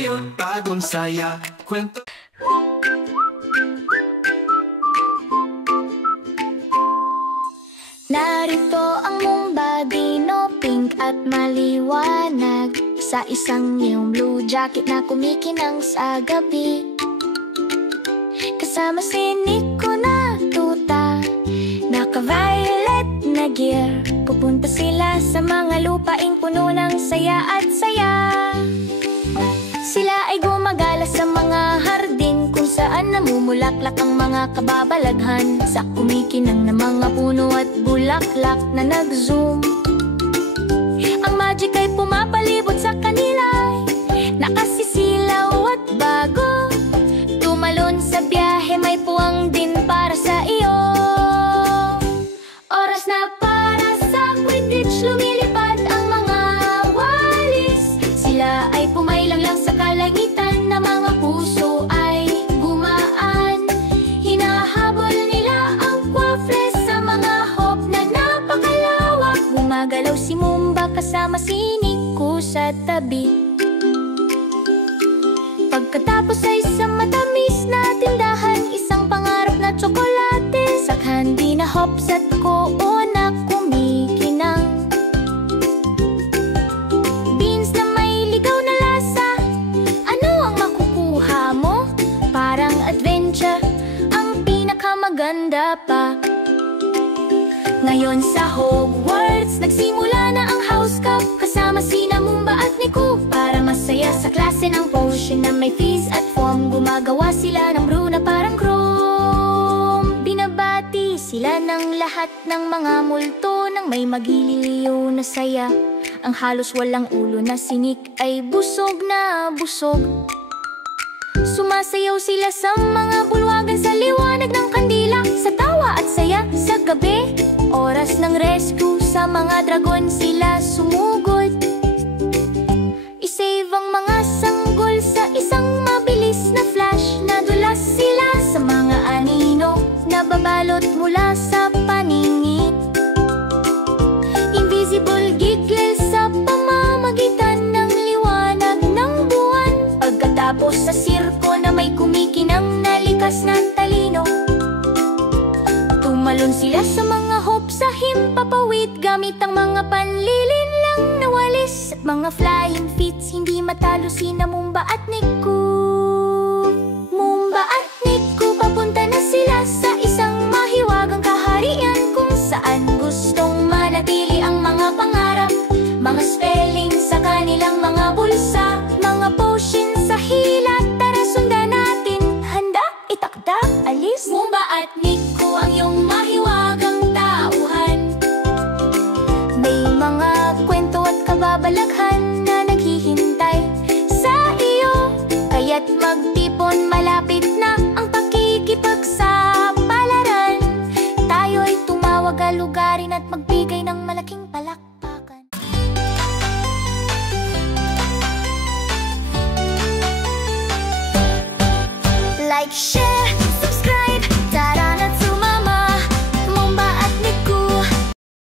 ngayon, bagong saya, kwento. Narito ang Mumba Dino, pink at maliwanag, sa isang neon blue jacket na kumikinang sa gabi. Kasama si Nico na tuta, naka-violet na gear. Pupunta sila sa mga lupaing puno ng saya at saya. Sila ay gumagala sa mga hardin, kung saan namumulaklak ang mga kababalaghan, sa kumikinang na mga puno at bulaklak na nag-zoom. Ang magic ay pumapalibot sa kanila, nakasisilaw at bago. Tumalon sa biyahe, may puwang din para sa iyo. Oras na para sa Quidditch, lumilipad ang mga walis. Sila ay pumaylang lang sa kalangitan, na mga puso ay gumaan. Hinahabol nila ang Quaffles sa mga hop na napakalawak. Gumagalaw si Mumba kasama si Nico sa tabi. Pagkatapos ay isang matamis na tindahan, isang pangarap na tsokolate, sa candy na hops at koo na kumikinang. Beans na may ligaw na lasa, ano ang makukuha mo? Parang adventure, ang pinakamaganda pa. Ngayon sa Hogwarts, nagsimula na ang house cup, kasama sina Mumba at Nico, para masaya sa klase ng potion na may fizz at foam. Gumagawa sila ng brew na parang chrome. Binabati sila ng lahat ng mga multo nang may magiliw na saya. Ang halos walang ulo na si Nick ay busog na busog. Sumasayaw sila sa mga bulwagan, sa liwanag ng kandila, sa tawa at saya sa gabi. Oras ng rescue, sa mga dragon sila sumugod. I-save ang mga sanggol sa isang mabilis na flash. Nadulas sila sa mga anino, nababalot mula sa paningin. Invisible giggle sa pamamagitan ng liwanag ng buwan. Pagkatapos sa sirko na may kumikinang na likas na talino, tumalon sila sa mga hop sa himpapawid, gamit ang mga panlilinlang na walis at mga flying feats. Hindi matalo sina Mumba at Nico. Mumba at Nico, papunta na sila sa isang mahiwagang kaharian, kung saan gustong manatili ang mga pangarap. Mga spelling sa kanilang mga bulsa, mga potion sa hila. Tara, sundan natin, handa, itakda, alis. Mumba at Nico, ang iyong mahiwagang tauhan. May mga kwento at kababalaghan na naghihintay sa iyo, kaya't magtipon, malapit na ang pakikipagsapalaran. Tayo'y tumawag, alugarin at magbigay ng malaking palakpakan. Like, share